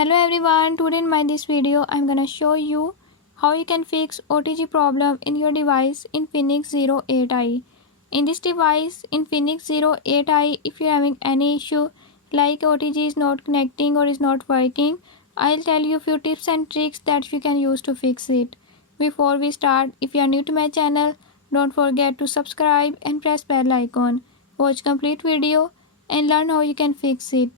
Hello everyone, today in this video I'm gonna show you how you can fix OTG problem in your device Infinix 08i. In this device Infinix 08i, if you're having any issue like OTG is not connecting or is not working, I'll tell you a few tips and tricks that you can use to fix it. Before we start, if you are new to my channel, don't forget to subscribe and press bell icon. Watch complete video and learn how you can fix it.